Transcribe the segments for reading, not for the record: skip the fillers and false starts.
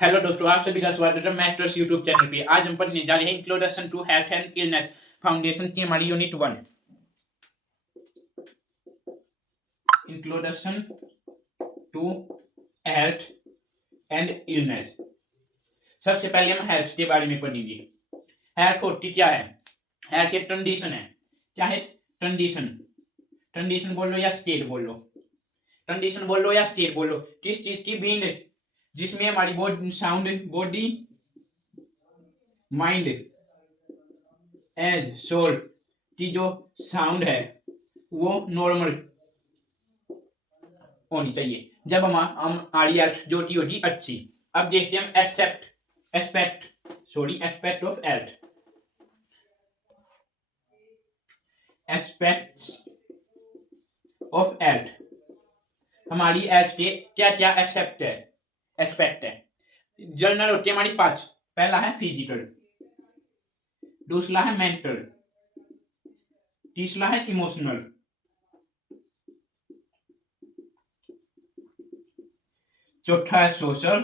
Hello दोस्तों, आप सभी का स्वागत है मैट्रस यूट्यूब चैनल पे। आज हम पढ़ने जा रहे हैं introduction to health and illness foundation की हमारी unit 1। Introduction to health and illness. सबसे पहले हम हेल्थ के बारे में पढ़ेंगे। हेल्थ होती क्या है? हेल्थ एक कंडीशन है। क्या है? कंडीशन। कंडीशन बोल लो या स्टेट बोल लो। कंडीशन बोल लो या स्टेट बोल लो। किस चीज की बीइंग जिसमें हमारी body, sound, body, mind as soul की जो साउंड है वो नॉर्मल होनी चाहिए। जब हम हमारी हेल्थ जो की होगी अच्छी। अब देखते हैं हम aspect of health. Aspects of health. हमारी हेल्थ के क्या क्या एस्पेक्ट है। जनरल होती है हमारी 5। पहला है फिजिकल, दूसरा है मेंटल, तीसरा है इमोशनल, चौथा है सोशल,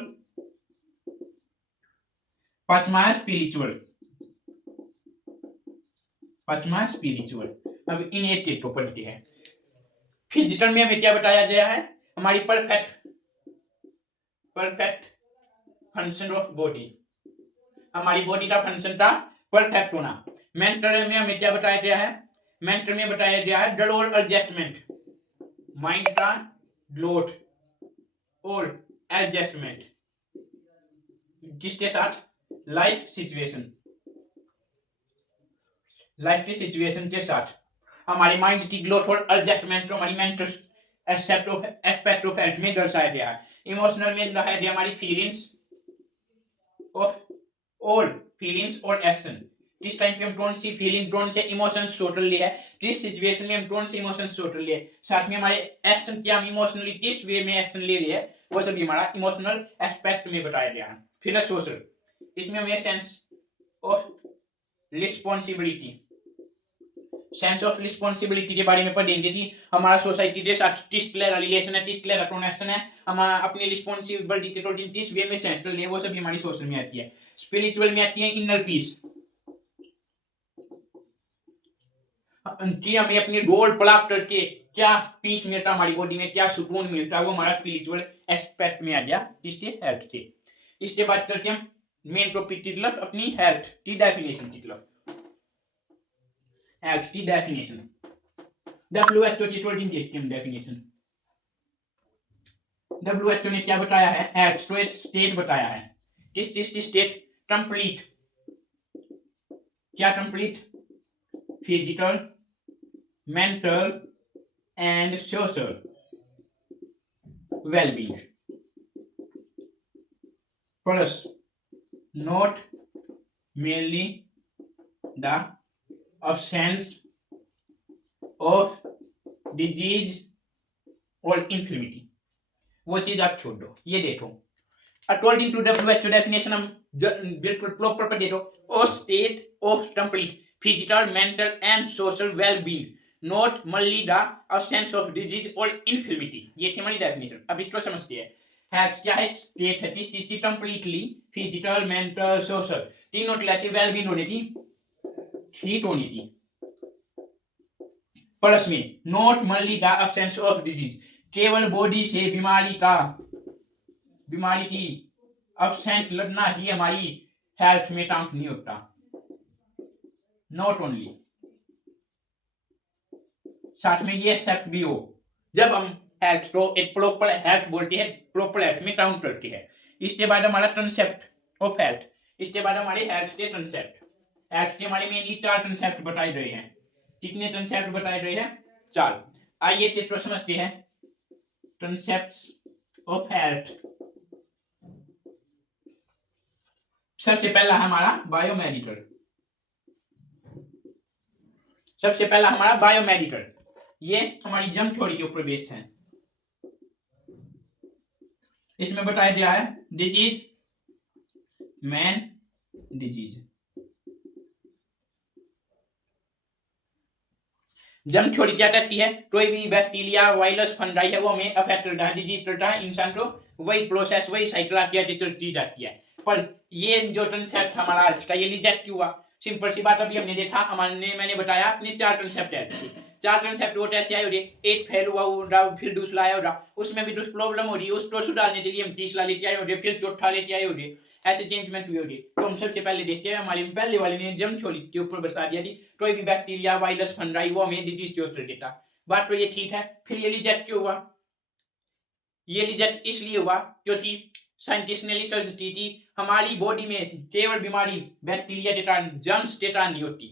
पांचवा है स्पिरिचुअल। अब इन एक को पढ़ते हैं। फिजिकल में हमें क्या बताया गया है? हमारी परफेक्ट फंक्शन ऑफ बॉडी। हमारी बॉडी का फंक्शन का परफेक्ट होना। मेंटल में हमें क्या बताया गया है? मेंटल में बताया गया है ग्लोट एडजस्टमेंट। माइंड का ग्लोट और एडजस्टमेंट जिसके साथ लाइफ की सिचुएशन के साथ हमारी माइंड की ग्रोथ और एडजस्टमेंट को हमारी मेंटल एस्पेक्ट ऑफ हेल्थ में दर्शाया गया है। इमोशनल में दर्शाया गया हमारी फीलिंग्स और एक्शन। किस टाइम पे हम कौन सी फीलिंग, कौन से इमोशंस टोटल लिए है, किस सिचुएशन में हम कौन से इमोशंस टोटल लिए, साथ में हमारे एक्शन क्या, हम इमोशनली किस वे में एक्शन ले रहे हैं, वो सब हमारा इमोशनल एस्पेक्ट में बताया गया है। फिर सोशल, इसमें हमें सेंस ऑफ रिस्पॉन्सिबिलिटी के बारे में पढ़ेंगे कि हमारा सोसाइटी के साथ किस तरह का रिलेशन है, किस तरह का कनेक्शन है, हम अपनी रिस्पॉन्सिबिलिटी को किस वे में सेंस कर ले, वो सभी हमारी सोशल में आती है। स्पिरिचुअल में आती है इनर पीस, कि हमें अपनी गोल प्राप्त करके क्या पीस मिलता हमारी बॉडी में, क्या सुकून मिलता है, वो हमारा स्पिरिचुअल एस्पेक्ट में आ गया इसके हेल्थ के। इसके बाद चलते हम मेन टॉपिक की तरफ, अपनी हेल्थ की डेफिनेशन की तरफ। हेल्थ की डेफिनेशन WHO की डेफिनेशन। WHO ने क्या बताया है? हेल्थ को एक स्टेट बताया है। किस चीज की स्टेट? कंप्लीट। क्या complete? Physical, mental and social well-being, plus not merely the absence of disease or infirmity। वो चीज आप छोड़ दो, ये देखो अकॉर्डिंग टू WHO डेफिनेशन हम बिल्कुल प्रॉपर पर देखो। A state of complete physical, mental and social well-being, not merely the absence of disease और इन्फिर्मिटी। ये थी हमारी डेफिनेशन। अब इसको समझते हैं। हेल्थ क्या है? स्टेट है किस चीज की? कंप्लीटली फिजिकल, मेंटल, सोशल, तीनों क्लासे वेल-बीइंग होनी थी, ठीक होनी थी। प्लस में not merely the absence of disease, केवल बॉडी से बीमारी की अब्सेंट लगना ही हमारी हेल्थ में काउंट नहीं होता। नॉट ओनली, साथ में ये एक्सेप्ट भी हो जब हम हेल्थ को एक प्रॉपर हेल्थ बोलती है, प्रॉपर हेल्थ में काउंट करती है। इसके बाद हमारा कंसेप्ट ऑफ हेल्थ। इसके बाद हमारे हेल्थ के कंसेप्ट। हेल्थ के हमारे मेनली 4 कंसेप्ट बताए गए हैं। कितने कंसेप्ट बताए गए हैं? 4। आइए इसको समझते हैं। Concepts of health. सबसे पहला हमारा बायोमेडिकल। ये हमारी जम थ्योरी के ऊपर बेस्ड है। इसमें बताया गया है डिजीज, मैन डिजीज। जम थ्योरी क्या कहती है? कोई भी बैक्टीरिया, वायरस, फंगाई है वो हमें अफेक्ट करता है, डिजीज करता है, इंसान को वही प्रोसेस वही साइकिल आती है, चलती जाती है। पर ये जो कंसेप्ट हमारा आज का ये रिजेक्ट हुआ। सिंपल सी बात, अभी हमने देखा, मैंने बताया अपने 4 कंसेप्ट ऐड किए। 4 कंसेप्ट वो ऐसे आए हो रही, एक फेल हुआ हो रहा, फिर दूसरा आया हो रहा, उसमें भी कुछ प्रॉब्लम हो रही है, उसको सुधारने के लिए हम तीसरा लेके आए हो रहे, फिर चौथा लेके आए हो रहे, ऐसे चेंजमेंट भी हो रही। तो हम सबसे पहले देखते हैं, हमारे पहले वाले ने जम छोड़ी के ऊपर बता दिया थी कोई भी बैक्टीरिया वायरस फंडाई वो हमें डिजीज के ऊपर देता। बात तो ये ठीक है, फिर ये रिजेक्ट क्यों हुआ? ये रिजेक्ट इसलिए हुआ क्योंकि साइंटिस्ट ने रिसर्च की थी हमारी बॉडी में केवल बीमारी बैक्टीरिया टेटान जर्म्स टेटान नहीं होती।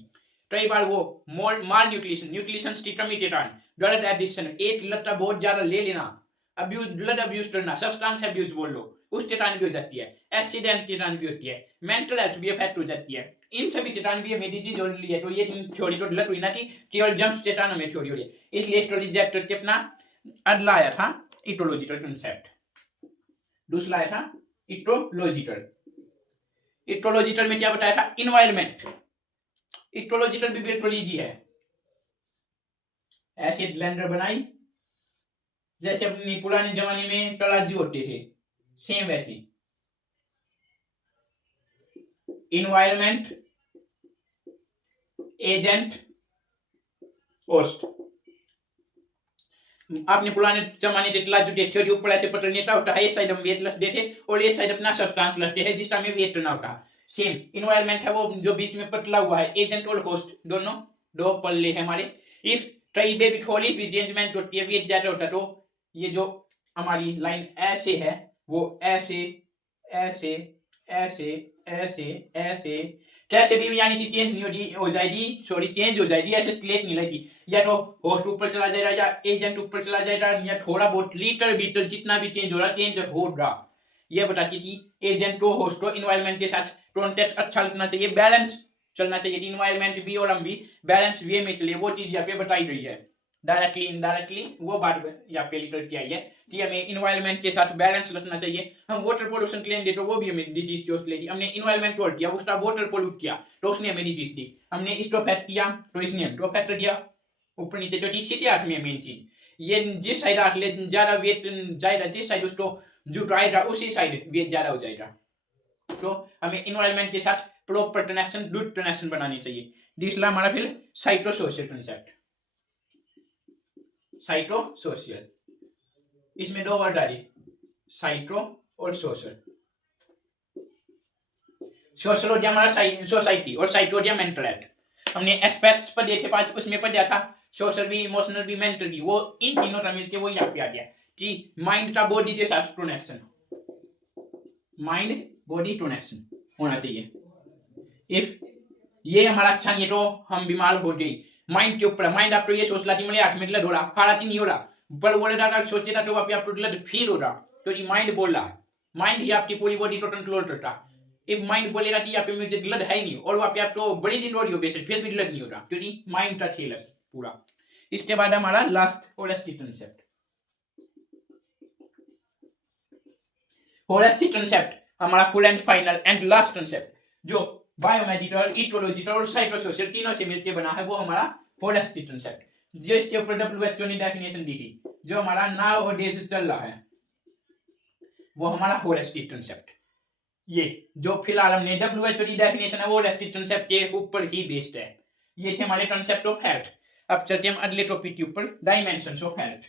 कई बार वो माल न्यूट्रिशन की टेटान ब्लड एडिक्शन, एक लता बहुत ज्यादा ले लेना, अब्यूज ब्लड अब्यूज करना, सब्सटेंस अब्यूज बोल लो, उस टेटान भी हो जाती है। एक्सीडेंट टेटान भी होती है, मेंटल हेल्थ भी अफेक्ट हो जाती है। इन सभी टेटान भी हमें डिजीज हो रही है। तो ये थ्योरी तो गलत हुई ना थी, केवल जर्म्स टेटान हमें थ्योरी हो रही है। इसलिए इसको रिजेक्ट करके अपना अगला आया था इटोलॉजिकल कंसेप्ट। दूसरा आया था इटोलॉजिकल। इटोलॉजिकल में क्या बताया था? इन्वायरमेंट। इटोलॉजिकल भी बिल्कुल इजी है। ऐसे ब्लेंडर बनाई जैसे अपनी पुराने जमाने में तराजू होते थे, सेम वैसी। Environment, agent, host. आपने पुराने जमाने के तराजू देखे और ऊपर ऐसे पटल नेता होता है, ये साइड हम वेट रखते थे और ये साइड अपना सब्सटेंस रखते हैं जिसका हमें वेट करना होता है। सेम इन्वायरमेंट है वो जो बीच में पतला हुआ है, एजेंट और होस्ट दोनों दो पल्ले हैं हमारे। इफ ट्राई बेबी थोड़ी भी चेंजमेंट होती है, वेट ज्यादा होता है, तो ये जो हमारी लाइन ऐसे है वो ऐसे ऐसे ऐसे ऐसे ऐसे कैसे भी यानी कि चेंज नहीं हो जाएगी, सॉरी चेंज हो जाएगी, ऐसे स्ट्रेट नहीं लगेगी। या तो होस्ट ऊपर चला जाएगा या एजेंट ऊपर चला जाएगा, या थोड़ा बहुत लीटर बीटर जितना भी चेंज हो रहा चेंज होगा। ये बताती कि एजेंट को होस्ट को इन्वायरमेंट के साथ कॉन्टेक्ट अच्छा रखना चाहिए, बैलेंस चलना चाहिए कि इन्वायरमेंट भी और हम भी बैलेंस वे में चले। वो चीज यहाँ पे बताई गई है डायरेक्टली इनडायरेक्टली, वो बात यहाँ पे लिखकर की आई है कि हमें इन्वायरमेंट के साथ बैलेंस रखना चाहिए। हम वाटर पोल्यूशन क्लेम दे तो वो भी हमें डिजीज की ले दी। हमने इन्वायरमेंट तोड़ दिया, उसका वाटर पोल्यूट किया तो उसने हमें डिजीज दी। हमने इसको फैक्ट किया तो इसने हमको फैक्ट दिया ऊपर नीचे। जो चीज सीधे हाथ में मेन चीज, ये जिस साइड हाथ ले ज्यादा वेट जाएगा, जिस साइड उसको जुटाएगा उसी साइड वेट ज्यादा हो जाएगा। तो हमें इन्वायरमेंट के साथ प्रॉपर कनेक्शन, गुड कनेक्शन बनानी चाहिए। दूसरा हमारा फिर psycho social concept. Psycho social, इसमें दो वर्ड आ रही, साइटो और सोशल। सोशल हो गया हमारा सोसाइटी और साइटो हो गया मेंटल हेल्थ। हमने एस्पेक्ट्स पर देखे 5, उसमें पर दिया था सोशल भी, इमोशनल भी, मेंटल भी। वो इन तीनों का मिलकर वो यहाँ पे आ गया कि माइंड का बॉडी के साथ कनेक्शन, माइंड बॉडी कनेक्शन होना चाहिए। इफ ये हमारा अच्छा नहीं है तो हम बीमार हो गए। माइंड के ऊपर, माइंड आपको ये सोच लाती मुझे 8 मिनट लग हो रहा, फाराती नहीं हो रहा, पर बोले था सोचे था तो आपको लग फील हो रहा, क्योंकि माइंड बोल रहा है। माइंड ही आपकी पूरी बॉडी को कंट्रोल करता। इफ माइंड बोलेगा कि यहाँ पे मुझे ब्लड है ही नहीं और वहाँ पे आपको बड़ी दिन हो रही हो बेसिक, फिर भी ब्लड नहीं हो रहा, क्योंकि माइंड का खेल है पूरा। इसके बाद हमारा last holistic concept. Holistic concept हमारा full and final and last concept जो बायोमेडिकल, इटोलॉजिकल और साइटोसोशियल तीनों से मिलकर बना है, वो हमारा होलिस्टिक कंसेप्ट। जो इसके ऊपर WHO ने डेफिनेशन दी थी, जो हमारा नाउ डेज चल रहा है, वो हमारा होलिस्टिक कंसेप्ट। ये जो फिलहाल हमने WHO की डेफिनेशन है वो होलिस्टिक कंसेप्ट के ऊपर ही बेस्ड है। ये थे हमारे कंसेप्ट ऑफ हेल्थ। अब चलते हम अगले टॉपिक के ऊपर, डायमेंशंस ऑफ हेल्थ।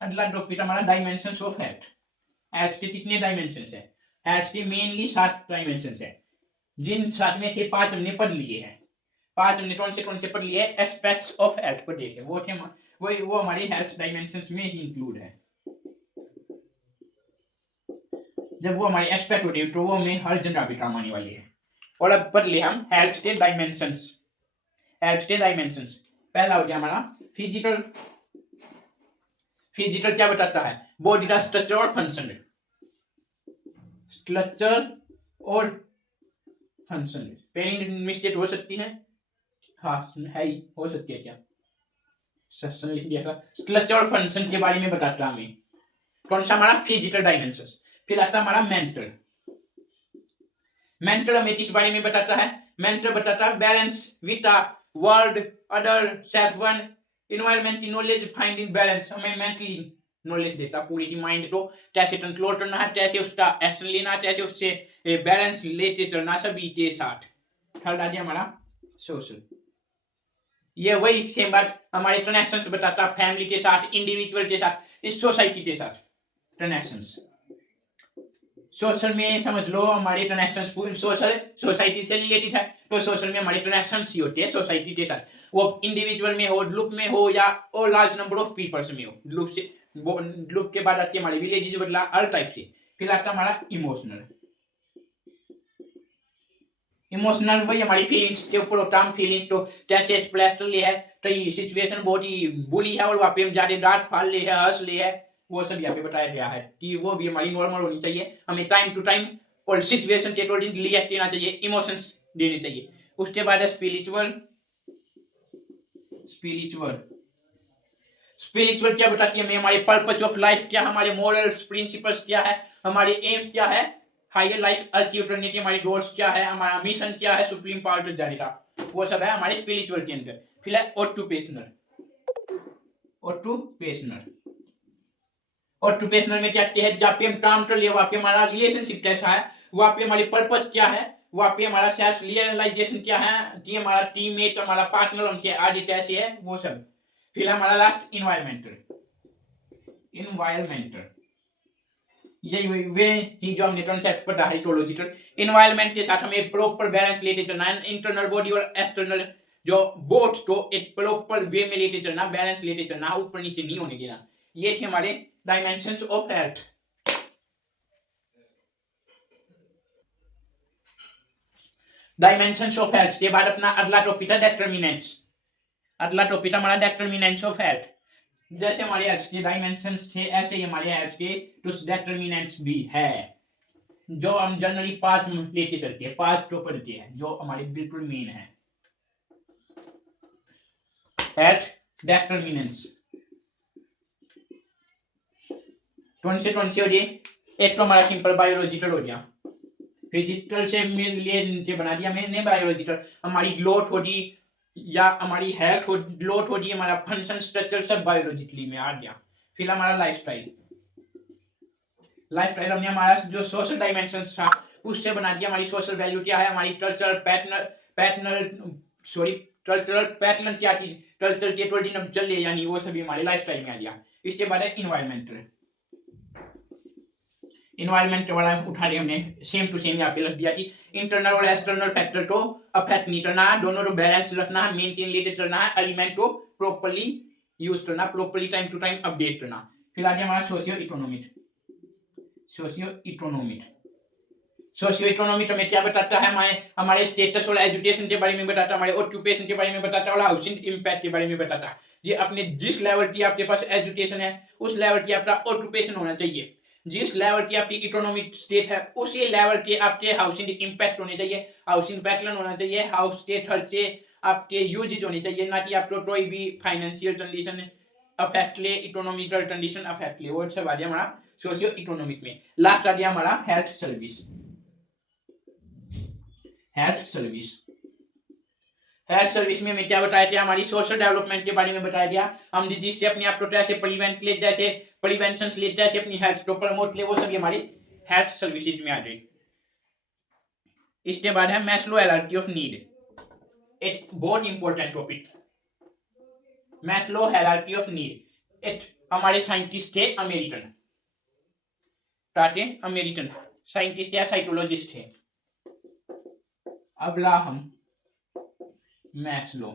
अगला टॉपिक हमारा डायमेंशंस ऑफ हेल्थ। हेल्थ के कितने डायमेंशंस है? हेल्थ के मेनली 7 डायमेंशंस है, जिन 7 में से 5 हमने पढ़ लिए हैं। 5 हमने कौन से पढ़ लिए हैं? एस्पेक्ट्स ऑफ हेल्थ पर देखे, वो हमारी हेल्थ डायमेंशंस में ही इंक्लूड है। जब वो हमारी एस्पेक्ट होती है तो वो हमें हर जगह पे काम आने वाली है। और अब पढ़ लिए हम हेल्थ के डायमेंशंस। हेल्थ के डायमेंशंस, पहला हो गया हमारा फिजिकल। फिजिकल क्या बताता है? बॉडी का स्ट्रक्चर और फंक्शन। स्ट्रक्चर और फंक्शन, स्पेलिंग मिस्टेक हो सकती है, हाँ है ही, हो सकती है क्या, सेक्शन लिख दिया था। स्ट्रक्चर और फंक्शन के बारे में बताता हमें कौन सा हमारा फिजिकल डायमेंशंस। फिर आता हमारा मेंटल। मेंटल हमें किस बारे में बताता है? मेंटल बताता है balance with world, other, self one, environment की नॉलेज, फाइंडिंग बैलेंस। हमें मेंटली नॉलेज देता पूरी की माइंड को कैसे कंट्रोल करना है, कैसे उसका एक्शन लेना है, कैसे उससे बैलेंस लेते चलना सभी के साथ। थर्ड आ गया हमारा सोशल। ये वही सेम बात हमारे कनेक्शंस बताता, फैमिली के साथ, इंडिविजुअल के साथ, इस सोसाइटी के साथ कनेक्शंस। सोशल में समझ लो हमारे कनेक्शंस सोशल सोसाइटी से रिलेटेड है, तो सोशल में हमारे कनेक्शंस ही होते हैं सोसाइटी के साथ, वो इंडिविजुअल में हो, ग्रुप में हो, या और लार्ज नंबर ऑफ पीपल्स में हो। ग्रुप से ग्रुप के बाद आती है हमारी विलेजेस बदला हर टाइप से। फिर आता है हमारा इमोशनल। इमोशनल वही हमारी फीलिंग्स के ऊपर होता है, हम फीलिंग्स को कैसे एक्सप्रेस कर ले है, कई सिचुएशन बहुत ही बुरी है और वहाँ पे हम ज्यादा डांट फाड़ ले है, हंस ले है, वो सब यहाँ पे बताया गया है कि वो भी हमारी नॉर्मल होनी चाहिए, हमें टाइम टू टाइम और सिचुएशन के अकॉर्डिंग रिएक्ट देना चाहिए, इमोशंस देने चाहिए। उसके बाद है स्पिरिचुअल। स्पिरिचुअल स्पिरिचुअल क्या बताती है हमें, हमारे पर्पस ऑफ लाइफ क्या, हमारे मॉरल्स प्रिंसिपल्स क्या है, हमारे एम्स क्या है, हायर लाइफ अचीव करने की हमारी गोल्स क्या है, हमारा मिशन क्या है सुप्रीम पावर तक जाने का, वो सब है हमारे स्पिरिचुअल के अंदर। फिर है ऑक्यूपेशनल। ऑक्यूपेशनल ऑक्यूपेशनल में क्या है, जहाँ पे हम काम कर लिए वहाँ पे हमारा रिलेशनशिप कैसा है, वहाँ पे हमारी पर्पस क्या है, वहाँ पे हमारा सेल्फ रियलाइजेशन क्या है, कि हमारा टीममेट, हमारा पार्टनर हमसे आगे कैसे है, वो सब। फिर हमारा लास्ट इन्वायरमेंटल। इन्वायरमेंटल यही वे ही जो हमने कॉन्सेप्ट पढ़ा है इकोलॉजिकल। इन्वायरमेंट के साथ हमें प्रॉपर बैलेंस लेते चलना है, इंटरनल बॉडी और एक्सटर्नल जो बोथ को एक प्रॉपर वे में लेते चलना, बैलेंस लेते चलना, ऊपर नीचे नहीं होने देना। ये थे हमारे dimensions of health. Dimensions of health के बाद अपना अगला टॉपिक है डिटरमिनेंट्स। अगला टॉपिक हमारा डिटरमिनेंट्स ऑफ हेल्थ। जैसे हमारे हेल्थ के डायमेंशंस थे, ऐसे ही हमारे हेल्थ के कुछ डिटरमिनेंट्स भी है, जो हम जनरली 5 लेके चलते हैं, 5 टॉप लेते हैं, जो हमारे बिल्कुल मेन है। हेल्थ डिटरमिनेंट्स कौन से हो गए, एक तो हमारा सिंपल बायोलॉजिकल हो गया, फिजिकल से मिल लिए नीचे बना दिया मैंने बायोलॉजिकल, हमारी ग्रोथ होगी या हमारी हेल्थ हो, ग्रोथ होगी, हमारा फंक्शन स्ट्रक्चर सब बायोलॉजिकली में आ गया। फिर हमारा लाइफस्टाइल। लाइफस्टाइल हमने हमारा जो सोशल डायमेंशन था उससे बना दिया, हमारी सोशल वैल्यू क्या है, हमारी कल्चरल कल्चरल पैटर्न क्या चीज, कल्चर के अकॉर्डिंग हम चल यानी वो सभी हमारे लाइफस्टाइल में आ गया। इसके बाद है इन्वायरमेंटल। इन्वायरमेंट वाला उठा रहे हमने, सेम टू सेम यहाँ पे रख दिया कि इंटरनल और एक्सटर्नल फैक्टर को अफेक्ट नहीं करना है, दोनों को बैलेंस रखना है, मेंटेन लेते करना है, एलिमेंट को प्रॉपर्ली यूज करना, properly time to time update करना। फिर आगे हमारा socio economic. Socio economic socio economic हमें क्या बताता है, हमारे स्टेटस और एजुकेशन के बारे में बताता है, हमारे ऑक्यूपेशन के बारे में बताता है और हाउसिंग इम्पैक्ट के बारे में बताता है। ये अपने जिस लेवल की आपके पास एजुकेशन है उस लेवल की आपका ऑक्यूपेशन होना चाहिए, जिस लेवल की आपकी इकोनॉमिक स्टेट है उसी लेवल के आपके हाउसिंग इम्पैक्ट होने चाहिए, हाउसिंग पैटर्न होना चाहिए, हाउस के खर्चे आपके यूजेज होने चाहिए, ना कि आपको कोई भी फाइनेंशियल कंडीशन अफेक्ट ले, इकोनॉमिकल कंडीशन अफेक्ट ले। वो सब आ गया हमारा सोशियो इकोनॉमिक में। लास्ट आ गया हमारा health service. Health service. Health service में हमें क्या बताया गया, हमारी सोशल डेवलपमेंट के बारे में बताया गया, हम डिजीज से अपने आप को कैसे प्रिवेंट ले, जैसे प्रिवेंशन ले, जैसे अपनी हेल्थ को प्रमोट ले, वो सभी हमारी हेल्थ सर्विसेज में आ गई। इसके बाद है मैस्लो हायरार्की ऑफ नीड, एक बहुत important topic. Maslow hierarchy of need एक हमारे साइंटिस्ट थे अमेरिकन, अमेरिकन साइंटिस्ट या साइकोलॉजिस्ट थे, अब्राहम मैस्लो,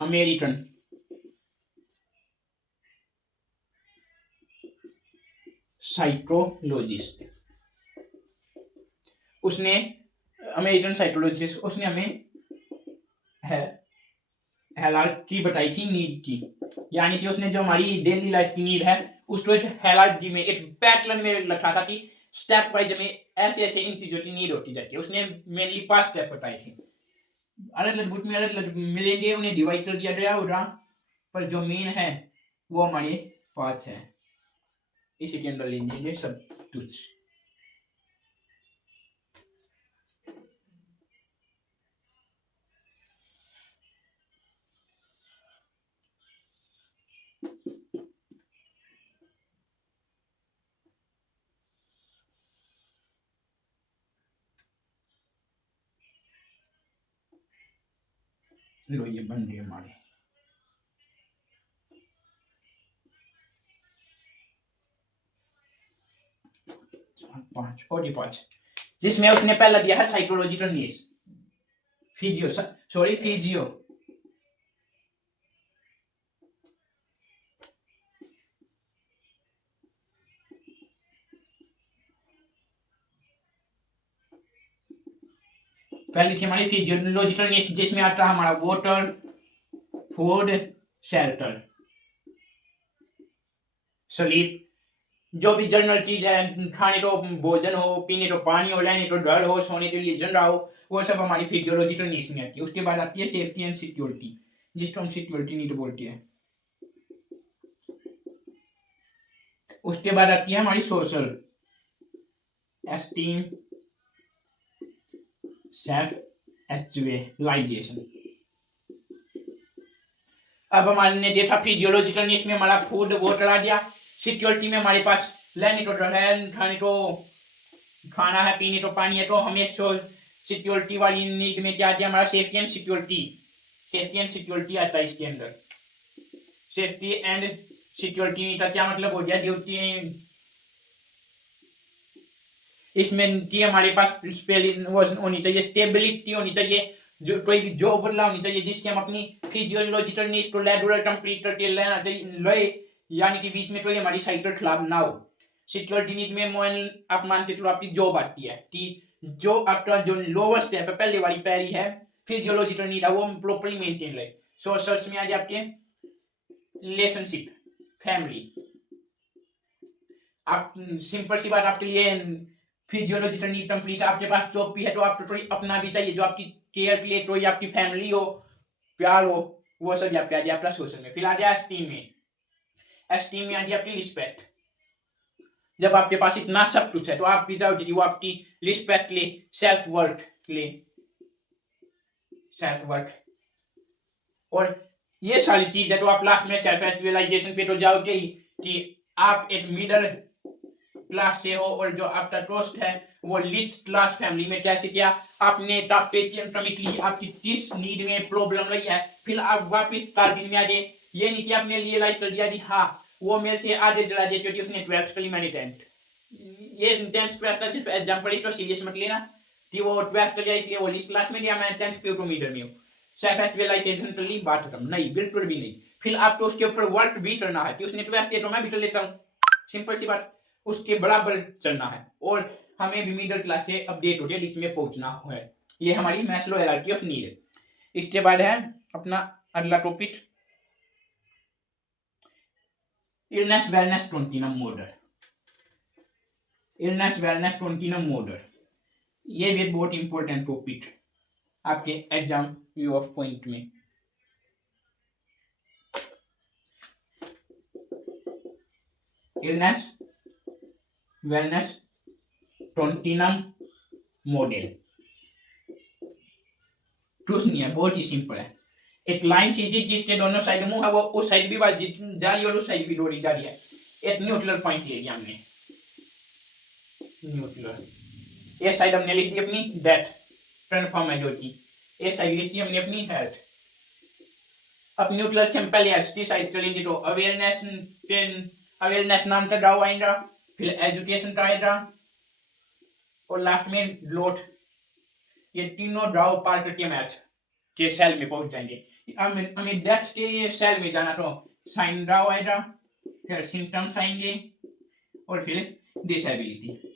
अमेरिकन साइकोलॉजिस्ट। उसने अमेरिकन साइकोलॉजिस्ट उसने हमें हायरार्की बताई थी नीड की, यानी कि उसने जो हमारी डेली लाइफ की नीड है उसको एक हायरार्की में, एक पैटर्न में रखा था कि स्टेप वाइज हमें ऐसे ऐसे इन चीजों की नीड होती जाती है। उसने मेनली 5 स्टेप बताए थे, अलग अलग बुक में अलग अलग मिलेंगे, उन्हें डिवाइड कर दिया गया होगा, पर जो मेन है वो हमारे 5 है, इसी के अंदर लेंगे सब कुछ। लो ये बन रही है हमारे 5 और ये 5, जिसमें उसने पहला दिया है psychological needs, physio sorry physio. पहली थी हमारी फिजियोलॉजिकल नीड्स, जिसमें आता है हमारा वाटर, फूड, शेल्टर, स्लीप। जो भी जनरल चीज है, खाने तो भोजन हो, पीने तो पानी हो, रहने तो घर हो, सोने के लिए जगह हो, वो सब हमारी फिजियोलॉजिकल नीड्स में आती है। उसके बाद आती है सेफ्टी एंड सिक्योरिटी, जिसको हम सिक्योरिटी नीड बोलते हैं। उसके बाद आती है हमारी सोशल, एस्टीम, सेल्फ एक्चुअलाइजेशन। अब हमारे ने देखा फिजियोलॉजिकल नीड्स में हमारा फूड वाटर आ गया। सिक्योरिटी में हमारे पास लेने तो है, खाने तो खाना है, पीने तो पानी है, तो हमें सिक्योरिटी वाली नीड में क्या दिया हमारा safety and security. Safety and security आता है इसके अंदर। सेफ्टी एंड सिक्योरिटी का क्या मतलब हो गया, ड्यूटी इसमें कि हमारे पास होनी चाहिए, स्टेबिलिटी होनी चाहिए, जो कोई भी जॉब बदला होनी चाहिए, जिससे हम अपनी फिजियोलॉजिकल नीड्स को रेगुलर कंप्लीट करके लेना चाहिए लए, यानी कि बीच में कोई हमारी साइकिल खराब ना हो। सिक्योरिटी नीड में मोबाइल आप मानते चलो आपकी जॉब आती है कि जो आपका जो लोअर स्टेप है, पहले वाली पैरी है, फिजियोलॉजिकल नीड है, वो प्रॉपरली मेंटेन रहे। सोशल्स में आ जाए आपके रिलेशनशिप, फैमिली। आप सिंपल सी बात आपके लिए फिजियोलॉजिकल नीड कंप्लीट, आपके पास जॉब भी है तो आपको थोड़ी अपना भी चाहिए, जो आपकी केयर के लिए कोई आपकी फैमिली हो, प्यार हो, वो सब आप प्यार आपका सोशल में। फिर आ गया एस्टीम में। एस्टीम में आ गया आपकी रिस्पेक्ट। जब आपके पास इतना सब कुछ है तो आप भी चाहोगे कि वो आपकी रिस्पेक्ट ले, सेल्फ वर्थ ले, सेल्फ वर्थ। और ये सारी चीज है तो आप लास्ट में सेल्फ एक्चुअलाइजेशन पे तो जाओगे ही, कि आप एक मिडिल क्लास से हो और जो आपका दोस्त है वो लिच क्लास फैमिली में, जैसे क्या आपने आपकी किस नीड में प्रॉब्लम रही है, फिर आप वापस स्टार्टिंग में आ जाए। ये नहीं कि आपने रियलाइज कर दिया कि हाँ वो मेरे से आगे चला जाए क्योंकि उसने 12th करी, मैंने 10th। ये 10th 12th का सिर्फ एग्जाम्पल है, तो सीरियस मत लेना कि वो 12th कर जाए इसलिए वो लिस्ट क्लास में गया, मैं 10th पे तो मीटर में हूँ। सेल्फ एक्चुअलाइजेशन कर ली, बात खत्म। नहीं, बिल्कुल भी नहीं। फिर आपको उसके ऊपर वर्क भी करना है कि उसने 12th किया तो मैं भी कर लेता हूँ, सिंपल सी बात। उसके बराबर चलना है और हमें भी मिडिल क्लास से अपडेट होकर रिच में पहुंचना है। ये हमारी मैस्लो हायरार्की ऑफ नीड। इसके बाद है अपना अगला topic, illness wellness continuum model. Illness wellness continuum model, ये भी बहुत इंपॉर्टेंट टॉपिक आपके एग्जाम व्यू ऑफ पॉइंट में। इलनेस वेलनेस कंटिन्यूम मॉडल कुछ नहीं है, बहुत ही सिंपल है। एक लाइन खींची जिसके दोनों साइड मुंह है, वो उस साइड भी जा रही है और उस साइड भी दौड़ी जा रही है। एक न्यूट्रल पॉइंट ले लिया हमने, न्यूट्रल। ये साइड हमने लिख दी अपनी डेथ, ट्रांसफॉर्म है जो की। ये साइड लिख दी हमने अपनी हेल्थ। अब न्यूट्रल से हम पहले एच की साइड चलेंगे तो अवेयरनेस, अवेयरनेस नाम का गाँव आएगा, फिर एजुकेशन का आएगा और लास्ट में ग्रोथ। ये तीनों ड्राव पार करके मैथ के सेल में पहुंच जाएंगे। हमें डेथ के लिए सेल में जाना तो साइन ड्राव आएगा, फिर सिम्टम्स आएंगे और फिर डिसेबिलिटी।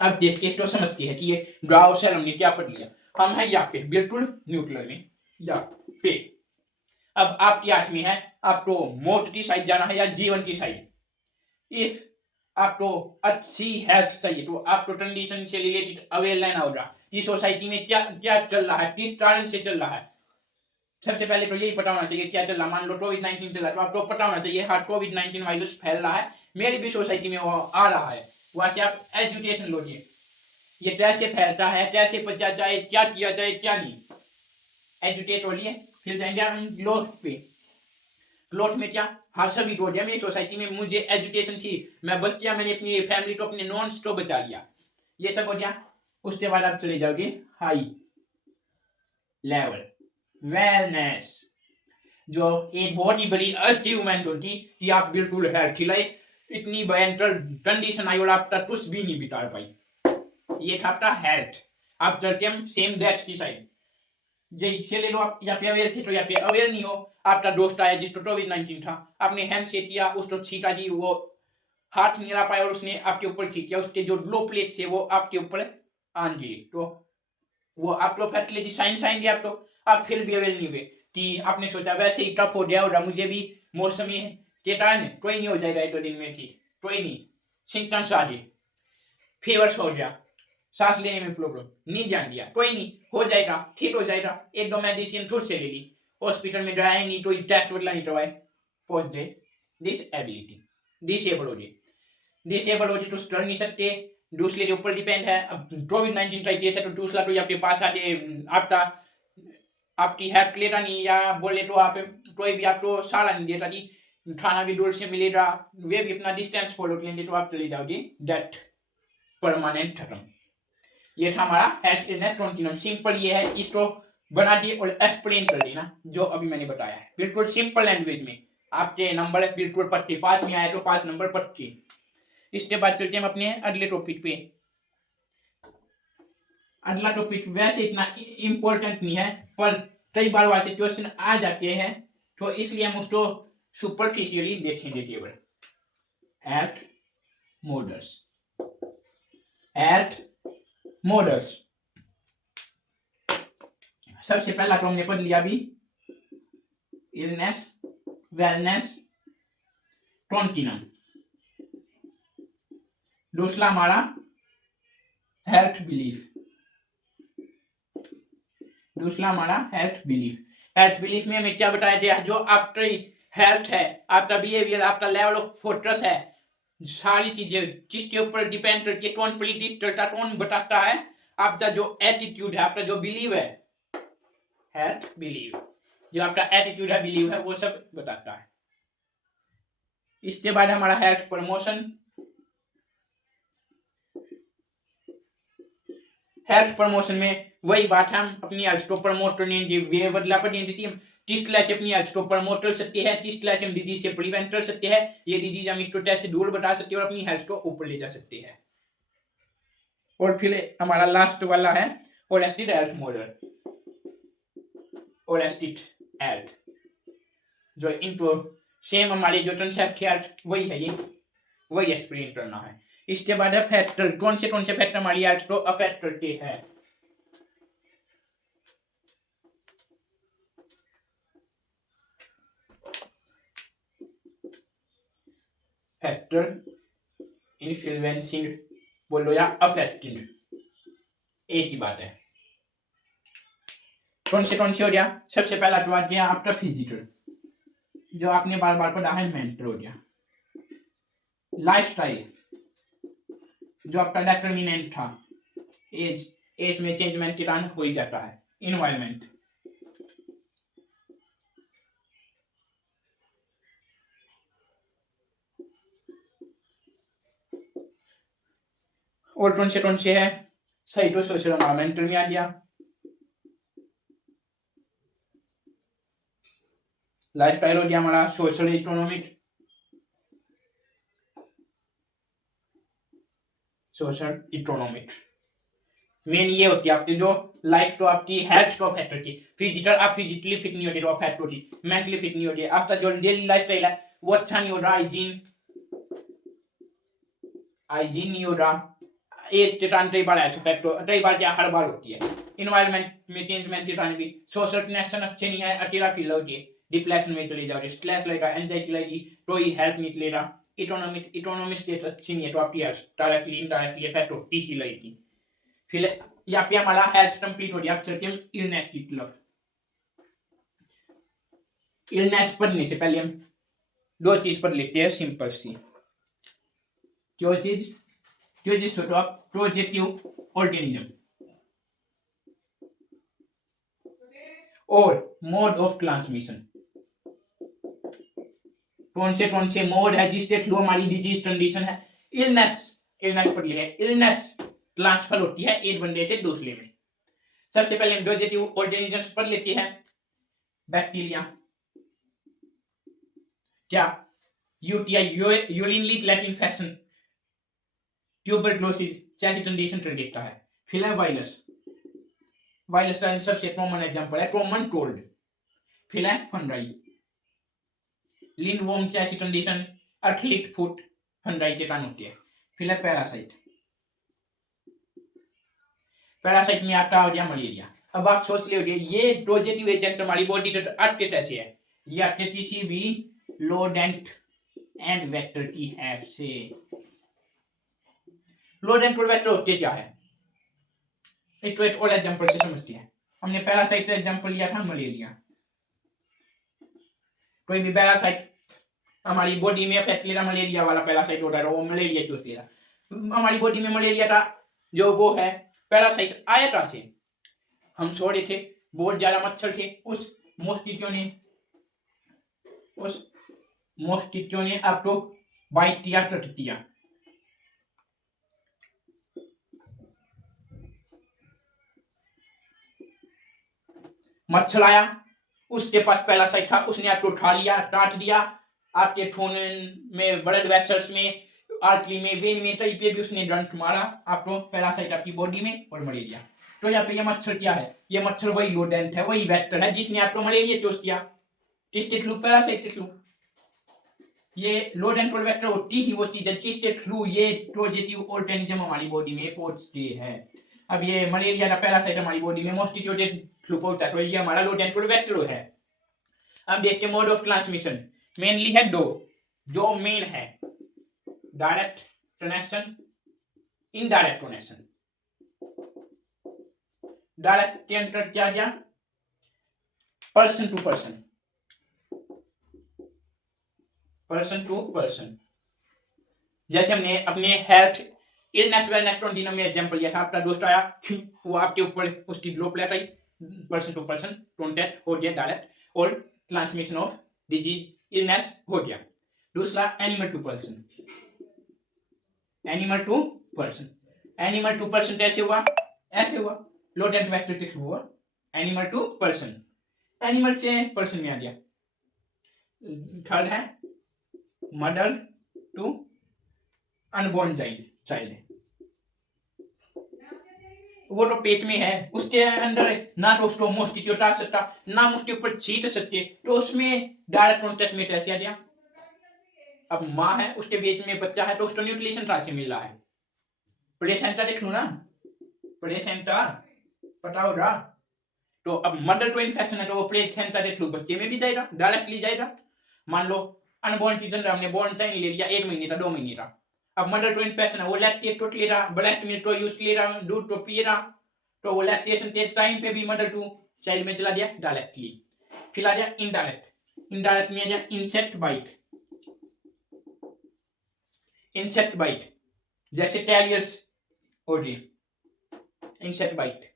अब देखते तो समझती है कि ये ड्राव सेल हमने क्या पढ़ लिया। हम है यहाँ पे बिल्कुल न्यूट्रल में, यहाँ पे। अब आपकी 8वीं है, आपको मौत की साइड जाना है या जीवन की साइड। इफ आपको अच्छी हेल्थ चाहिए तो आपको कंडीशन से रिलेटेड अवेयर लेना होगा कि सोसाइटी में क्या क्या चल रहा है, किस कारण से चल रहा है। सबसे पहले तो यही पता होना चाहिए क्या चल रहा है। मान लो कोविड-19 चल रहा है तो आपको पता होना चाहिए हाँ कोविड-19 वायरस फैल रहा है, मेरी भी सोसाइटी में वो आ रहा है। वहां से आप एजुकेशन लोगे, ये कैसे फैलता है, कैसे बचा जाए, क्या किया जाए क्या नहीं, एजुकेट हो लिए। फिर जाएंगे हम ग्रोथ पे। ग्रोथ में क्या, हर सभी को मेरी सोसाइटी में मुझे एजुकेशन थी, मैं बच गया, मैंने अपनी फैमिली को, अपने नॉन्स को बचा लिया, ये सब हो गया। उसके बाद आप चले जाओगे हाई। लेवल, वेलनेस, जो एक बहुत ही बड़ी अचीवमेंट होती कि आप बिल्कुल हेल्थी लाइफ, इतनी भयंकर कंडीशन आई और आप तक कुछ भी नहीं बिता पाई, ये था आपका हेल्थ। आप चलते हम सेम डेथ की साइड, जैसे ले लो आप यहाँ पे अवेयर थे तो यहाँ पे अवेयर नहीं हो, आपका दोस्त आया जिसको कोविड-19 था, आपने हैंड से किया, उसको छीटा जी, वो हाथ नहीं लगा पाया और उसने आपके ऊपर छीट किया, उसके जो लो प्लेट से वो आपके ऊपर आन गई, तो वो आप तो फैटलिटी साइन आएंगे, आप तो आप फिर भी अवेयर नहीं हुए कि आपने सोचा वैसे ही टफ हो गया होगा, मुझे भी मौसमी के कारण कोई नहीं हो जाएगा एक दो दिन में ठीक, कोई नहीं, सिम्टम्स आ गए, फीवर्स हो गया, सांस लेने में प्रॉब्लम, नींद जान दिया, कोई नहीं हो जाएगा, ठीक हो जाएगा, एक दो मेडिसिन खुद से ले ली, हॉस्पिटल में जाए नहीं, कोई टेस्ट बदला नहीं करवाए, पहुंच गए डिसेबिलिटी, डिसेबल हो गए, डिसेबल हो गए तो कर नहीं सकते, दूसरे के ऊपर डिपेंड है। अब कोविड-19 का केस है तो दूसरा तो आपके पास आके आपका आपकी हेल्थ क्लियर नहीं, या बोले तो आप कोई भी आपको सहारा नहीं देता कि खाना भी दूर से मिलेगा, वे भी अपना डिस्टेंस फॉलो कर लेंगे तो आप चले जाओगे डेथ, परमानेंट खत्म। ये था हमारा हेल्थ इलनेस कॉन्टिन्यूम, सिंपल ये है, इसको बना दिए और एक्सप्लेन कर देना जो अभी मैंने बताया है, बिल्कुल सिंपल लैंग्वेज में, आपके नंबर बिल्कुल पट्टी, 5 में आए तो 5 नंबर पट्टी। इसके बाद चलते हम अपने अगले टॉपिक पे। अगला टॉपिक वैसे इतना इम्पोर्टेंट नहीं है, पर कई बार वैसे क्वेश्चन आ जाते हैं, तो इसलिए हम उसको सुपरफिशियली देखेंगे केवल। हेल्थ मॉडल्स, हेल्थ मॉडल्स, सबसे पहला तो हमने पढ़ लिया अभी इलनेस, वेलनेस, कॉन्टिन्यूम। दूसरा हमारा हेल्थ बिलीफ, दूसरा हमारा हेल्थ बिलीफ। हेल्थ बिलीफ में हमें क्या बताया गया, जो आपकी हेल्थ है, आपका बिहेवियर, आपका लेवल ऑफ फोकस है, सारी चीजें किसके ऊपर डिपेंड करती है, कौन प्रिडिक्ट करता, कौन बताता है, आपका जो एटीट्यूड है, आपका जो बिलीव है, हेल्थ बिलीव, जो आपका एटीट्यूड है, बिलीव है, वो सब बताता है। इसके बाद हमारा हेल्थ प्रमोशन, हेल्थ प्रमोशन में वही बात है, हम अपनी हेल्थ को प्रमोट करने की वे बदला पर थी, हम किस तरह से अपनी हेल्थ को प्रमोट कर सकते हैं, किस तरह से हम डिजीज से प्रिवेंट कर सकते हैं, ये डिजीज हम इसको टेस्ट से दूर बता सकते हैं और अपनी हेल्थ को ऊपर ले जा सकते हैं। और फिर हमारा लास्ट वाला है holistic health model, holistic health, जो इनको सेम हमारे जो कंसेप्ट हेल्थ वही है, ये वही एक्सप्लेन करना है। इसके बाद है फैक्टर, कौन से फैक्टर हमारी हेल्थ को अफेक्ट करते हैं। फैक्टर इन्फ्लुएंसिंग बोलो या अफेक्टिंग, एक ही बात है। कौन से हो गया, सबसे पहला तो आ गया आपका फिजिकल, जो आपने बार बार पढ़ा है, मेंटल हो गया। लाइफस्टाइल, जो आपका डिटरमिनेंट था, एज में चेंजमेंट के कारण हो ही जाता है। इन्वायरमेंट, और कौन से है, साइको सोशल एनवायरमेंटल में आ गया। लाइफस्टाइल हो गया हमारा social economic, social economic main ये होती है आपकी जो लाइफ तो आपकी हेल्थ को अफेक्ट होती है। फिजिकल, आप फिजिकली फिट नहीं होते तो अफेक्ट होती, मेंटली फिट नहीं होती, आपका जो डेली लाइफस्टाइल है वो अच्छा नहीं हो रहा, हाइजीन नहीं हो रहा, एज के टाइम कई बार अफेक्ट हो, कई बार क्या हर बार होती है। इन्वायरमेंट में चेंजमेंट के टाइम भी सोशल कनेक्शन अच्छे नहीं है, अकेला फील होती है, डिप्रेशन में चले जाओगे, स्ट्रेस लगेगा, एंजाइटी लगेगी, कोई हेल्प नहीं लेगा। इकोनॉमिक स्टेट अच्छी नहीं है तो आपकी हेल्थ डायरेक्टली इनडायरेक्टली इफेक्ट होती ही लगेगी। फिर यहाँ पे हमारा हेल्थ कंप्लीट हो गया, अब चलते हम इलनेस की तरफ। इलनेस पढ़ने से पहले हम दो चीज पढ़ लेते हैं सिंपल सी। क्यों चीज सोचो आप, प्रोजेक्टिव ऑर्गेनिज्म और मोड ऑफ ट्रांसमिशन, कौन से मोड है जिसके थ्रू हमारी डिजीज कंडीशन है, इलनेस पढ़ लिया है, इलनेस ट्रांसफर होती है एक बंदे से दूसरे में। सबसे पहले हम डोजेटिव ऑर्गेनिजम्स पढ़ लेते हैं। बैक्टीरिया, क्या UTI urinary tract infection, tuberculosis, chest condition कर देता है। फिर है वायरस, वायरस का सबसे कॉमन एग्जांपल है कॉमन कोल्ड। फिर है fungi, ringworm, chest condition, athlete foot fungi के कारण होती है। फिर है पैरासाइट, पैरासाइट में आपका हो गया मलेरिया। अब आप सोच लीजिए ये पॉजिटिव एजेंट हमारी बॉडी तक आते कैसे है, ये आते किसी भी लोडेंट एंड वेक्टर की हेल्प से। लोडेंट और वेक्टर होते क्या है, इसको एक और एग्जांपल से समझते हैं। हमने पैरासाइट का एग्जांपल लिया था मलेरिया। कोई भी पैरासाइट हमारी बॉडी में अफेक्ट ले रहा, मलेरिया वाला पैरासाइट हो रहा है, वो मलेरिया चूस ले रहा। हमारी बॉडी में मलेरिया का जो वो है पैरासाइट आया कहां से, हम सो रहे थे, बहुत ज्यादा मच्छर थे, उस मॉस्किटो ने आपको बाइट किया, कट किया। मच्छर आया, उसके पास पैरासाइट था, उसने आपको खा लिया, काट दिया, आपके खून में, ब्लड वेसल्स में, आर्टरी में, वेन में, कहीं पे भी उसने डंक मारा, आपको पैरासाइट आपकी बॉडी में और मलेरिया। तो यहाँ पे ये मच्छर क्या है, ये मच्छर वही लोडेंट है, वही वेक्टर है जिसने आपको मलेरिया चूस किया। किसके थ्रू, पैरासाइट के थ्रू। ये लोडेंट और वेक्टर होती ही वो चीज है जिसके थ्रू ये पॉजिटिव ऑर्गेनिज्म हमारी बॉडी में पहुंचती है। अब ये मलेरिया का पैरासाइट हमारी बॉडी में मॉस्किटो के थ्रू पहुंचा, तो ये हमारा लोडेंट और वेक्टर है। अब देखते हैं मोड ऑफ ट्रांसमिशन, मेनली है दो मेन है, direct connection, indirect connection. Direct के अंतर क्या गया, person to person, person to person. जैसे हमने अपने हेल्थ इलनेस वेलनेस कंटिन्यूम में एग्जांपल लिया था, आपका दोस्त आया, वो आपके ऊपर उसकी ड्रॉपलेट आई, पर्सन टू पर्सन कॉन्टैक्ट हो गया डायरेक्ट, और ट्रांसमिशन ऑफ डिजीज इलनेस हो गया। दूसरा animal to person, animal to person, animal to person कैसे हुआ, ऐसे हुआ, लोडेंट वेक्टर के थ्रू हुआ, एनिमल टू पर्सन, एनिमल से पर्सन में आ गया। थर्ड है मदर टू अनबॉर्न चाइल्ड, वो तो पेट में है, उसके अंदर है, ना तो उसको मॉस्किटो डाल सकता, ना उसके ऊपर छींट सकते, तो उसमें डायरेक्ट कॉन्टेक्ट में कैसे आ गया। अब माँ है, उसके बीच में बच्चा है, तो उसको न्यूट्रिशन कहां से मिल रहा है, प्लेसेंटा देख लो ना, प्लेसेंटा पता होगा। तो अब मदर टू इन्फेक्शन है, तो वो प्लेसेंटा देख लो, बच्चे में भी जाएगा, डायरेक्टली जाएगा। मान लो अनबॉर्न चीजन हमने बॉर्न चाइल्ड ले लिया, 1 महीने का, 2 महीने का, अब मदर टू इन्फेक्शन है, वो लैक्टेट तो ले रहा, ब्रेस्ट मिल्क तो यूज ले रहा, दूध तो पी रहा, तो वो लैक्टेशन के टाइम पे भी मदर टू चाइल्ड में चला गया डायरेक्टली। फिर आ गया इनडायरेक्ट, इनडायरेक्ट में आ गया इंसेक्ट बाइट, इंसेक्ट बाइट जैसे टेरियर्स और इंसेक्ट बाइट।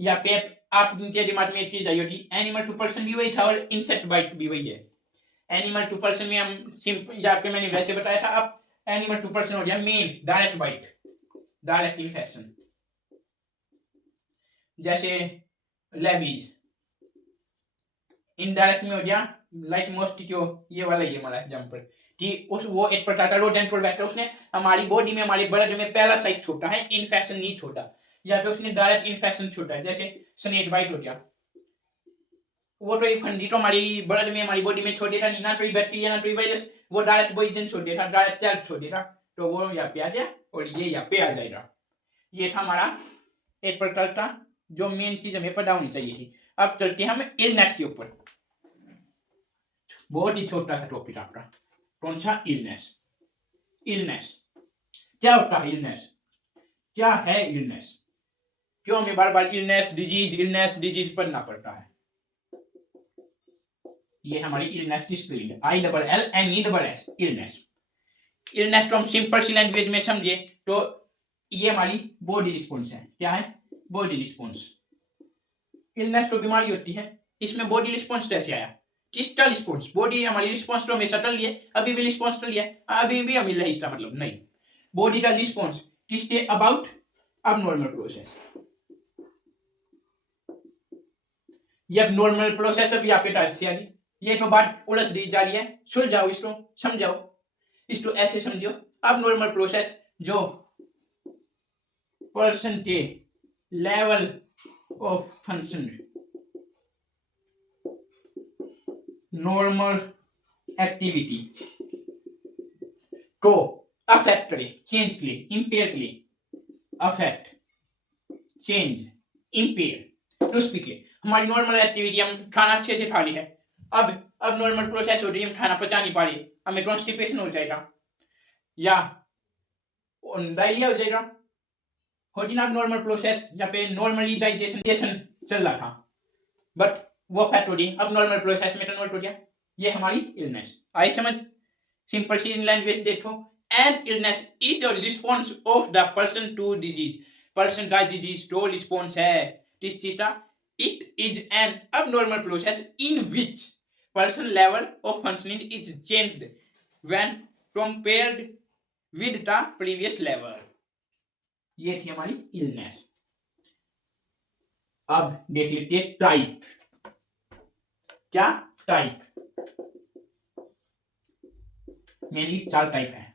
या पे आपके दिमाग में एक चीज आई होगी, एनिमल टू पर्सन भी वही था और इंसेक्ट बाइट भी वही है। एनिमल टू पर्सन में हम सिंपल, या पे मैंने वैसे बताया था, अब एनिमल टू पर्सन हो गया main direct bite, direct infection, जैसे लेबीज। इनडायरेक्ट में हो गया लाइक मॉस्किटो, ये वाला ही हमारा एग्जांपल, कि उस वो एक प्रकार का रोडेंट वेक्टर, उसने हमारी बॉडी में, हमारे ब्लड में पैरासाइट छोटा है, इन्फेक्शन नहीं छोटा, या फिर उसने डायरेक्ट इन्फेक्शन छोटा है, जैसे स्नेक बाइट हो गया। वो तो फंडी तो हमारी ब्लड में, हमारी बॉडी में छोड़ेगा नहीं, ना कोई बैक्टीरिया, ना कोई वायरस, वो डायरेक्ट पॉइजन छोड़ देगा, डायरेक्ट सेल छोड़ देगा, तो वो यहाँ पे आ गया और ये यहाँ पे आ जाएगा। ये था हमारा एक प्रकार का जो मेन चीज हमें पता होनी चाहिए थी। अब चलते हैं हम इलनेस के ऊपर, बहुत ही छोटा सा टॉपिक आपका, कौन सा, इलनेस। इलनेस क्या होता है, इलनेस क्या है, इलनेस क्यों हमें बार बार इलनेस डिजीज पढ़ना पड़ता है। ये हमारी इलनेस की स्पेलिंग, ILLNESS, इलनेस। इलनेस तो हम सिंपल सी लैंग्वेज में समझे तो ये हमारी बॉडी रिस्पॉन्स है, क्या है, बॉडी रिस्पॉन्स। इलनेस तो बीमारी होती है, इसमें बॉडी रिस्पॉन्स कैसे आया, किसका रिस्पॉन्स, बॉडी हमारी रिस्पॉन्स तो हमेशा कर लिए, अभी भी रिस्पॉन्स कर लिया, अभी भी हमें इसका मतलब नहीं, बॉडी का रिस्पॉन्स किसके अबाउट, अब नॉर्मल प्रोसेस। ये अब नॉर्मल प्रोसेस अभी आपके टास्क किया ये तो बात उलझ दी जा रही है, सुलझाओ इसको, समझाओ इसको, ऐसे समझो। अब नॉर्मल प्रोसेस जो पर्सन के level of function normal activity को अफेक्ट करे, चेंज के लिए, इम्पेयर के लिए, affect, change, impair, to speak ले। हमारी नॉर्मल एक्टिविटी, हम खाना अच्छे से खा ली है, अब नॉर्मल प्रोसेस हो रही है, हम खाना पचा नहीं पा रहे, हमें कॉन्स्टिपेशन हो जाएगा या डायरिया हो जाएगा, होगी ना नॉर्मल प्रोसेस, यहाँ पे नॉर्मली डाइजेशन चल रहा था, बट वो फैक्ट हो रही है, अब नॉर्मल प्रोसेस में कन्वर्ट हो गया, ये हमारी इलनेस आई समझ। सिंपल सी लैंग्वेज देखो, an illness is a response of the person to disease, person का डिजीज तो रिस्पॉन्स है किस चीज का, it is an abnormal process in which person level of functioning is changed when compared with the previous level। ये थी हमारी illness. अब देख लेते हैं टाइप, क्या टाइप, मेनली 4 टाइप है।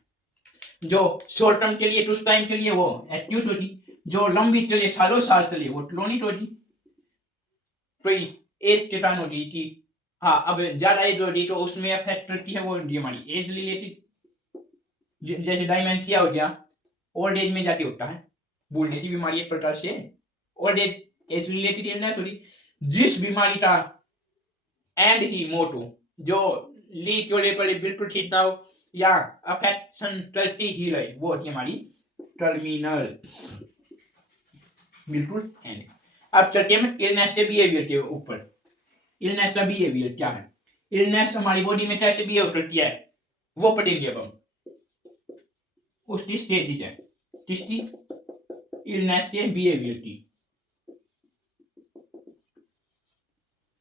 जो शॉर्ट टर्म के लिए, कुछ टाइम के लिए वो एक्यूट होगी, जो लंबी चले सालों साल चले वो क्रोनिक होगी, कोई एज के कारण होगी कि हाँ अब ज्यादा एज होगी तो उसमें अफेक्ट करती है, वो हमारी एज रिलेटेड, जैसे डायमेंशिया हो गया, ओल्ड एज में जाके होता है, भूलने की बीमारी एक प्रकार से ओल्ड एज रिलेटेड इलनेस होगी। जिस बीमारी का एंड ही मोटो जो लीड के लेवल बिल्कुल ठीक ना हो या अफेक्शन करती ही रहे, वो होती है हमारी टर्मिनल, बिल्कुल एंड। अब चलते हैं इलनेस के बिहेवियर के ऊपर। इलनेस का बिहेवियर क्या है, इलनेस हमारी बॉडी में कैसे बिहेव करती है वो पढ़ेंगे अब हम, उसकी स्टेजेस है, किसकी, इलनेस के बिहेवियर की।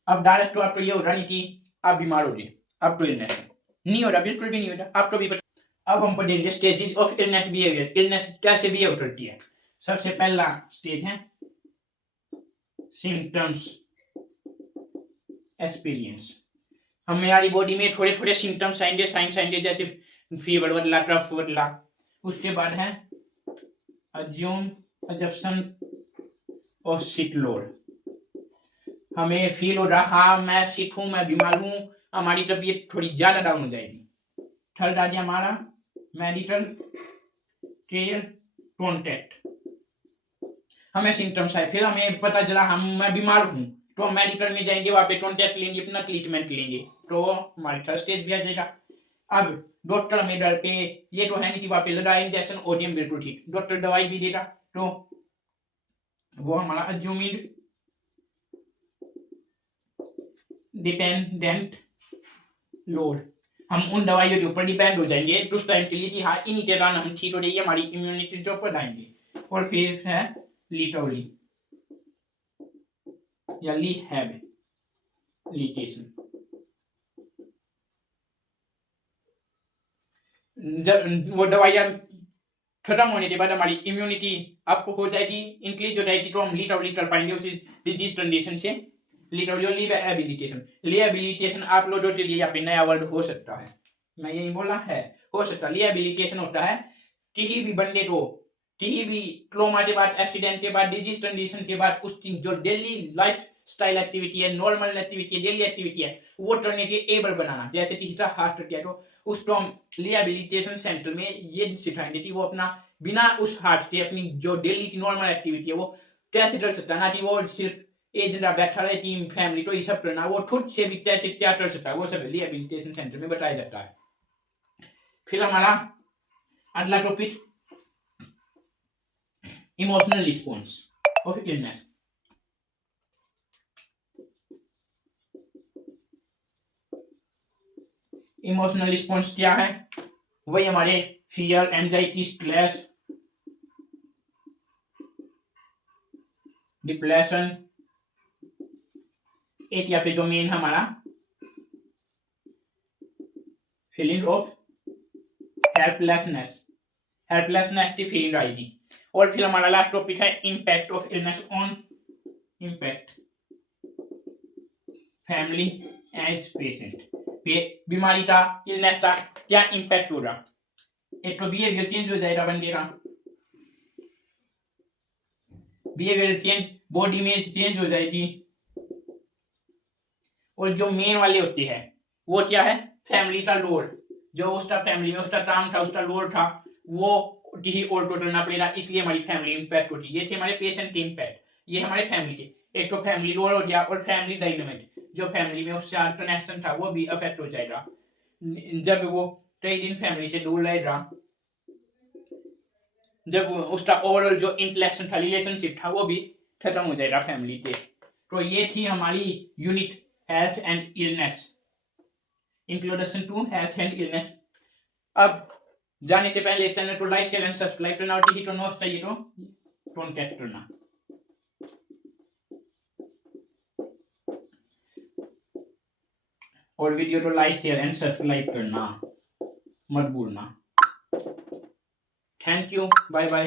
अब डायरेक्ट तो आपको ये हो रहा नहीं कि आप बीमार हो गए, अब तो इलनेस नहीं हो रहा, बिल्कुल भी नहीं हो रहा, आपको भी पता। अब हम पढ़ेंगे stages of illness behaviour, illness कैसे बिहेव करती है। सबसे पहला स्टेज है सिम्टम्स एक्सपीरियंस, हमारी बॉडी में थोड़े थोड़े सिम्टम्स आएंगे, साइंस आएंगे, जैसे फीवर बदला, कफ बदला। उसके बाद है अज्यूम अजप्शन और सिक लोड, हमें फील हो रहा हाँ मैं सिक हूं, मैं बीमार हूं, हमारी तबीयत थोड़ी ज्यादा डाउन हो जाएगी। थर्ड आ गया हमारा मेडिकल केयर कॉन्टेक्ट, हमें सिम्टम्स आए, फिर हमें पता चला मैं बीमार हूं, तो हम मेडिकल में जाएंगे, वहां पे कॉन्टेक्ट लेंगे, अपना ट्रीटमेंट लेंगे, तो हमारी थर्ड स्टेज भी आ जाएगा। अब डॉक्टर हमें डर पे, ये तो है नहीं कि वहां पे लगा इंजेक्शन ओडियम बिल्कुल ठीक, डॉक्टर दवाई भी देगा, तो वो हमारा अज्यूमिंग डिपेंडेंट लोड, हम उन दवाइयों के ऊपर डिपेंड हो जाएंगे कुछ टाइम के लिए कि हाँ इन्हीं के दौरान हम ठीक हो जाएंगे, हमारी इम्यूनिटी जो बढ़ाएंगे। और फिर है लिटोली या रिहैबिलिटेशन, जब वो दवाइयाँ खत्म होने के बाद हमारी इम्यूनिटी अप हो जाएगी, इंक्रीज हो जाएगी, तो हम रिकवरी कर पाएंगे उसी डिजीज कंडीशन से। रिहैबिलिटेशन आप लोगों के लिए यहाँ पे नया वर्ड हो सकता है, मैं यही बोला है, हो सकता है। रिहैबिलिटेशन होता है किसी भी बंदे को किसी भी ट्रॉमा के बाद, एक्सीडेंट के बाद, डिजीज कंडीशन के बाद उसकी जो डेली लाइफ स्टाइल एक्टिविटी है, नॉर्मल एक्टिविटी है, डेली एक्टिविटी है, वो करने के एबल बनाना। जैसे किसी का हार्ट अटैक हो, उसको हम रिहैबिलिटेशन सेंटर में ये सिखाएंगे कि वो अपना बिना उस हार्ट के अपनी जो डेली की नॉर्मल एक्टिविटी है वो कैसे कर सकता है, ना कि वो सिर्फ एजेंडा बैठा रहे टीम फैमिली तो ये सब करना, वो खुद से भी कैसे क्या कर सकता है, वो सब रिहैबिलिटेशन सेंटर में बताया जाता है। फिर हमारा अगला topic emotional response of illness. Emotional response क्या है, वही हमारे फियर, एंजाइटी, स्ट्रेस, डिप्रेशन, एक या पे जो मेन हमारा फीलिंग ऑफ हेल्पलेसनेस की फीलिंग आएगी। और फिर हमारा लास्ट टॉपिक है impact of illness on impact family as patient. बीमारी का, इलनेस का क्या इम्पैक्ट होगा? एक तो बिहेवियर चेंज हो जाएगा बंदे का, behaviour change, body image change हो जाएगी। और जो मेन वाले होते हैं वो क्या है? फैमिली का लोड, जो उसका फैमिली में उसका काम था, उसका लोड था, वो किसी और को करना पड़ेगा, इसलिए हमारी फैमिली इम्पैक्ट होती है। ये थे हमारे पेशेंट के इम्पैक्ट, ये हमारे फैमिली के। एक तो फैमिली लोड हो गया, और फैमिली डायनामिक, जो फैमिली में उसका कनेक्शन था वो भी अफेक्ट हो जाएगा। जब वो कई दिन फैमिली से दूर रहेगा, जब उसका ओवरऑल जो इंटरेक्शन था, रिलेशनशिप था, वो भी खत्म हो जाएगा फैमिली के। तो ये थी हमारी unit health and illness, introduction to health and illness. अब जाने से पहले चैनल को लाइक शेयर एंड सब्सक्राइब करना, और किसी को नोट्स चाहिए तो कॉन्टैक्ट करना। और वीडियो को लाइक शेयर एंड सब्सक्राइब करना मत भूलना। Thank you, bye bye.